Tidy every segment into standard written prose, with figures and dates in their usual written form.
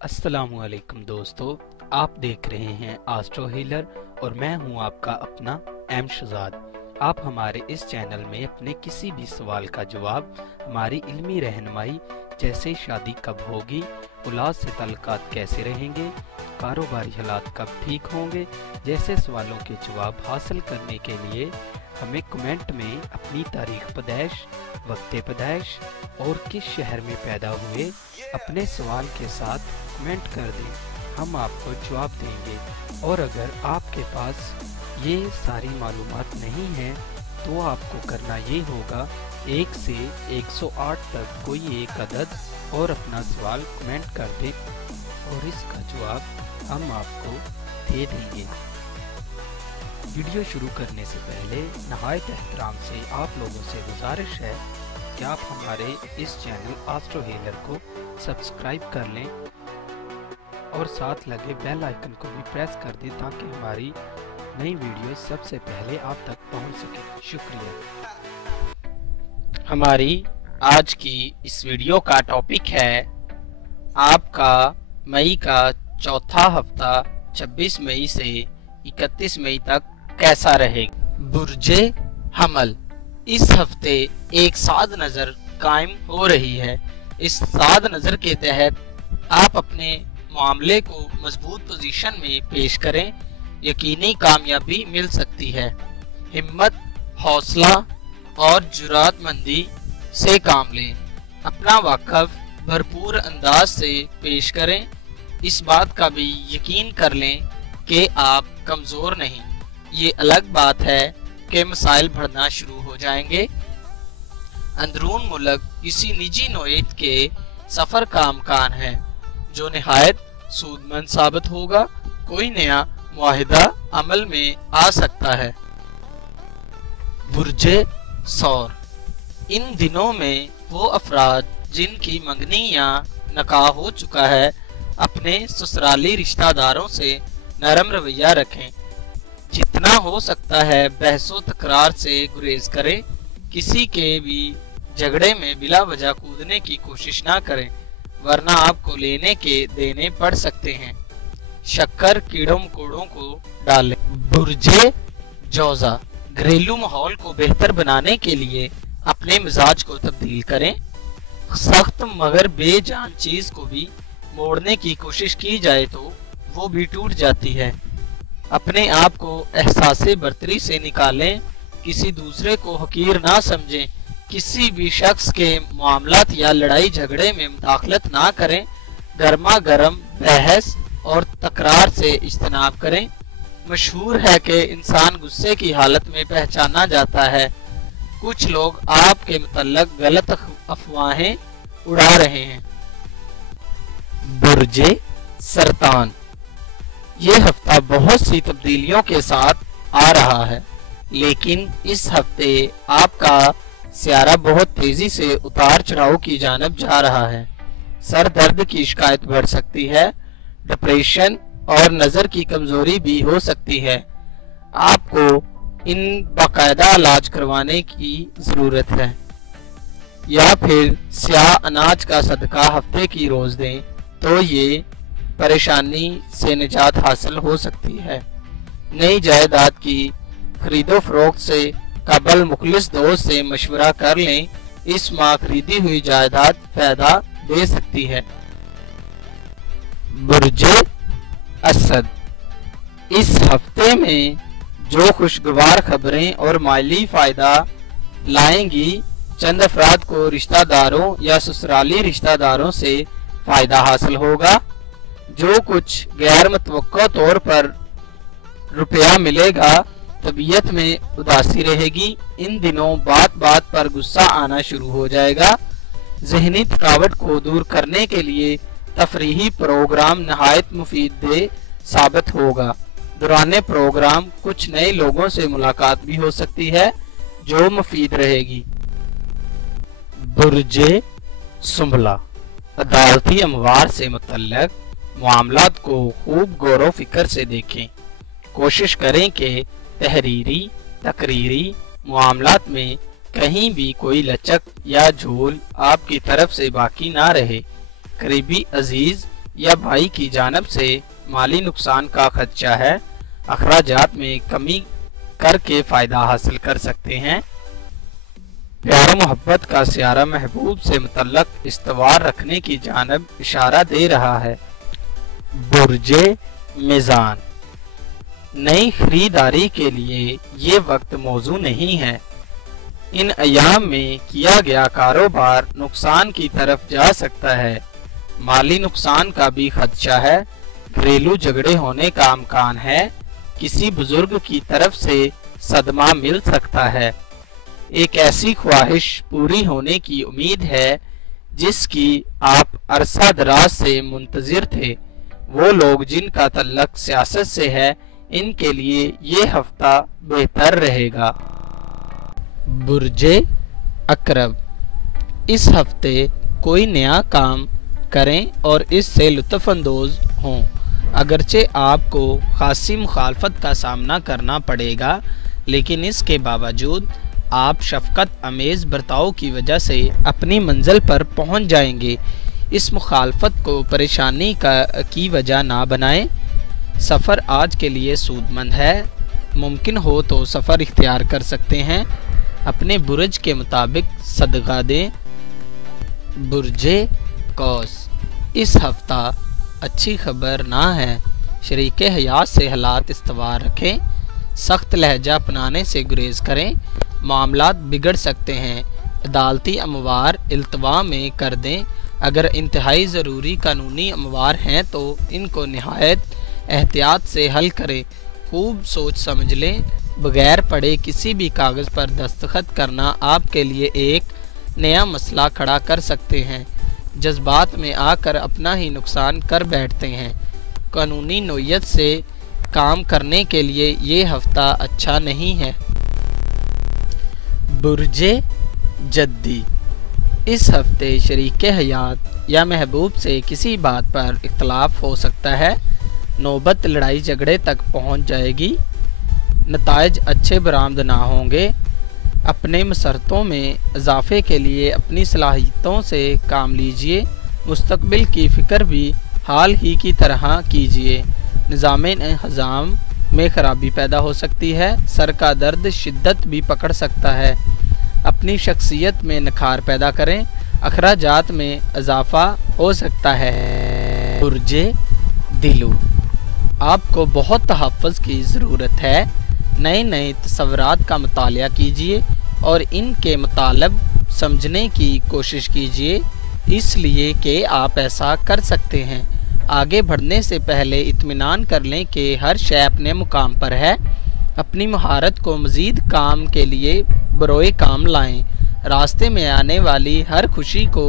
अस्सलामुअलैकुम दोस्तों, आप देख रहे हैं एस्ट्रो हीलर और मैं हूं आपका अपना एम शहजाद। आप हमारे इस चैनल में अपने किसी भी सवाल का जवाब, हमारी इल्मी रहनुमाई जैसे शादी कब होगी, औलाद से ताल्लुकात कैसे रहेंगे, कारोबारी हालात कब ठीक होंगे जैसे सवालों के जवाब हासिल करने के लिए हमें कमेंट में अपनी तारीख पैदाइश, वक्त पैदाइश और किस शहर में पैदा हुए अपने सवाल के साथ कमेंट कर दें। हम आपको जवाब देंगे। और अगर आपके पास ये सारी मालूमात नहीं है तो आपको करना ये होगा 1 से 108 तक कोई एक अदद और अपना सवाल कमेंट कर दें और इसका जवाब हम आपको दे देंगे। वीडियो शुरू करने से पहले नहायत एहतराम से आप लोगों से गुजारिश है कि आप हमारे इस चैनल एस्ट्रो हीलर को सब्सक्राइब कर लें और साथ लगे बेल आइकन को भी प्रेस कर दें ताकि हमारी नई वीडियो सबसे पहले आप तक पहुंच सके। शुक्रिया। हमारी आज की इस वीडियो का टॉपिक है आपका मई का चौथा हफ्ता 26 मई से 31 मई तक कैसा रहेगा। बुर्जे हमल इस हफ्ते एक साद नज़र कायम हो रही है। इस साद नज़र के तहत आप अपने मामले को मजबूत पोजीशन में पेश करें, यकीनी कामयाबी मिल सकती है। हिम्मत, हौसला और जुरातमंदी से काम लें। अपना वाकफ भरपूर अंदाज से पेश करें। इस बात का भी यकीन कर लें कि आप कमज़ोर नहीं। ये अलग बात है कि मसाइल बढ़ना शुरू हो जाएंगे। अंदरून मुल्क किसी निजी नोयत के सफ़र का अमकान है जो निहायत सूदमंद साबित होगा। कोई नया मुआहिदा अमल में आ सकता है। बुर्जे सौर इन दिनों में वो अफराद जिनकी मंगनी या नकाह हो चुका है अपने ससुराली रिश्तेदारों से नरम रवैया रखें। जितना हो सकता है बहसो तकरार से गुरेज करें। किसी के भी झगड़े में बिला वजह कूदने की कोशिश ना करें वरना आपको लेने के देने पड़ सकते हैं। शक्कर कीड़ों मकोड़ों को डालें। बुर्जे जौजा घरेलू माहौल को बेहतर बनाने के लिए अपने मिजाज को तब्दील करें। सख्त मगर बेजान चीज को भी मोड़ने की कोशिश की जाए तो वो भी टूट जाती है। अपने आप को एहसासे बर्तरी से निकालें। किसी दूसरे को हकीर ना समझें। किसी भी शख्स के मामलात या लड़ाई झगड़े में मुदाखलत ना करें। गर्मा गर्म बहस और तकरार से इज्तनाब करें। मशहूर है कि इंसान गुस्से की हालत में पहचाना जाता है। कुछ लोग आपके मुतल्लक गलत अफवाहें उड़ा रहे हैं। बुर्जे सरतान ये हफ्ता बहुत सी तब्दीलियों के साथ आ रहा है, लेकिन इस हफ्ते आपका सियारा बहुत तेजी से उतार चढ़ाव की जानिब जा रहा है। सर दर्द की शिकायत बढ़ सकती है। डिप्रेशन और नज़र की कमजोरी भी हो सकती है। आपको इन बाकायदा इलाज करवाने की ज़रूरत है या फिर स्याह अनाज का सदका हफ्ते की रोज दें तो ये परेशानी से निजात हासिल हो सकती है। नई जायदाद की खरीदो फरोख्त से कबल मुखलिस दोस्त से मशवरा कर लें। इस माह खरीदी हुई जायदाद फायदा दे सकती है। बुर्जे असद इस हफ्ते में जो खुशगवार खबरें और माली फायदा लाएंगी, चंद अफराद को रिश्तेदारों या ससुराली रिश्तेदारों से फायदा हासिल होगा। जो कुछ गैर मुतवक्का तौर पर रुपया मिलेगा, तबीयत में उदासी रहेगी। इन दिनों बात बात पर गुस्सा आना शुरू हो जाएगा। जहनी थकावट को दूर करने के लिए तफरीही प्रोग्राम नहायत मुफीद साबित होगा। दौरान प्रोग्राम कुछ नए लोगों से मुलाकात भी हो सकती है जो मुफीद रहेगी। बुर्जे सुंबला अदालती अमवार से मुतल्लक मामलात को खूब गौर फिक्र से देखें। कोशिश करें कि तहरीरी तकरीरी मामलात में कहीं भी कोई लचक या झोल आपकी तरफ से बाकी ना रहे। करीबी अजीज या भाई की जानिब से माली नुकसान का खदशा है, अखराजात में कमी करके फ़ायदा हासिल कर सकते हैं। प्यार मोहब्बत का सियारा महबूब से मुतल्लक इस्तवार रखने की जानिब इशारा दे रहा है। बुर्जे मीज़ान, नई खरीदारी के लिए ये वक्त मौजू नहीं है। इन अयाम में किया गया कारोबार नुकसान की तरफ जा सकता है। माली नुकसान का भी खदशा है। घरेलू झगड़े होने का इम्कान है। किसी बुजुर्ग की तरफ से सदमा मिल सकता है। एक ऐसी ख्वाहिश पूरी होने की उम्मीद है जिसकी आप अरसा दराज से मुंतजिर थे। वो लोग जिनका तल्लक सियासत से है, इनके लिए ये हफ्ता बेहतर रहेगा। बुर्जे अकरब, इस हफ्ते कोई नया काम करें और इससे लुत्फ़अंदोज़ हों। अगरचे आपको खासी मुखालफत का सामना करना पड़ेगा, लेकिन इसके बावजूद आप शफ़क़त अमेज़ बर्ताव की वजह से अपनी मंजिल पर पहुंच जाएंगे। इस मुखालफत को परेशानी की वजह ना बनाएं। सफ़र आज के लिए सूदमंद है। मुमकिन हो तो सफ़र इख्तियार कर सकते हैं। अपने बुर्ज के मुताबिक सदका दें। बुर्जे कौस, इस हफ्ता अच्छी खबर ना है। शरीके हयात से हालात इस्तवार रखें। सख्त लहजा अपनाने से गुरेज करें। मामलात बिगड़ सकते हैं। अदालती अमवार इल्तवा में कर दें। अगर इंतहाई ज़रूरी कानूनी अमवार हैं तो इनको नहायत एहतियात से हल करें। खूब सोच समझ लें। बगैर पढ़े किसी भी कागज़ पर दस्तखत करना आपके लिए एक नया मसला खड़ा कर सकते हैं। जज्बात में आकर अपना ही नुकसान कर बैठते हैं। कानूनी नोयत से काम करने के लिए ये हफ्ता अच्छा नहीं है। बुर्जे जद्दी, इस हफ्ते शरीके हयात या महबूब से किसी बात पर इख्तलाफ हो सकता है। नौबत लड़ाई झगड़े तक पहुंच जाएगी। नताइज अच्छे बरामद ना होंगे। अपने मसरतों में इजाफे के लिए अपनी सलाहियतों से काम लीजिए। मुस्तकबिल की फ़िक्र भी हाल ही की तरह कीजिए। निज़ाम में ख़राबी पैदा हो सकती है। सर का दर्द शिद्दत भी पकड़ सकता है। अपनी शख्सियत में निखार पैदा करें। अखराजात में इजाफा हो सकता है। बुर्जे दिलू, आपको बहुत तहफ़्फ़ुज़ की ज़रूरत है। नए नए तसव्वुरात का मुतालिया कीजिए और इनके मतलब समझने की कोशिश कीजिए, इसलिए कि आप ऐसा कर सकते हैं। आगे बढ़ने से पहले इत्मीनान कर लें कि हर शय अपने मुकाम पर है। अपनी महारत को मज़ीद काम के लिए बरोए काम लाएं। रास्ते में आने वाली हर खुशी को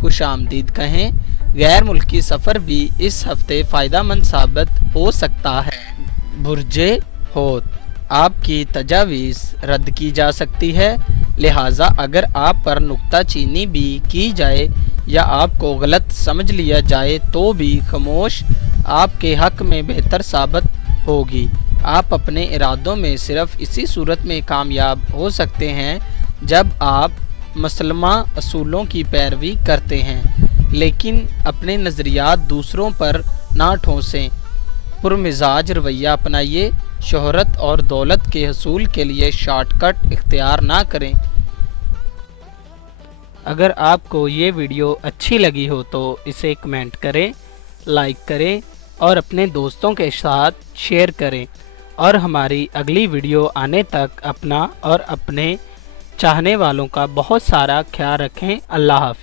खुशामदीद कहें। गैर मुल्की सफ़र भी इस हफ्ते फ़ायदेमंद साबित हो सकता है। बुर्जे होत, आपकी तजावीज़ रद्द की जा सकती है, लिहाजा अगर आप पर नुक्ताचीनी भी की जाए या आपको गलत समझ लिया जाए तो भी खामोश आपके हक़ में बेहतर साबित होगी। आप अपने इरादों में सिर्फ इसी सूरत में कामयाब हो सकते हैं जब आप मुसलमा असूलों की पैरवी करते हैं, लेकिन अपने नज़रियात दूसरों पर ना ठोंसें। पुरमिजाज रवैया अपनाइए। शोहरत और दौलत के हसूल के लिए शॉर्टकट इख्तियार ना करें। अगर आपको ये वीडियो अच्छी लगी हो तो इसे कमेंट करें, लाइक करें और अपने दोस्तों के साथ शेयर करें। और हमारी अगली वीडियो आने तक अपना और अपने चाहने वालों का बहुत सारा ख्याल रखें। अल्लाह हाफ़िज़।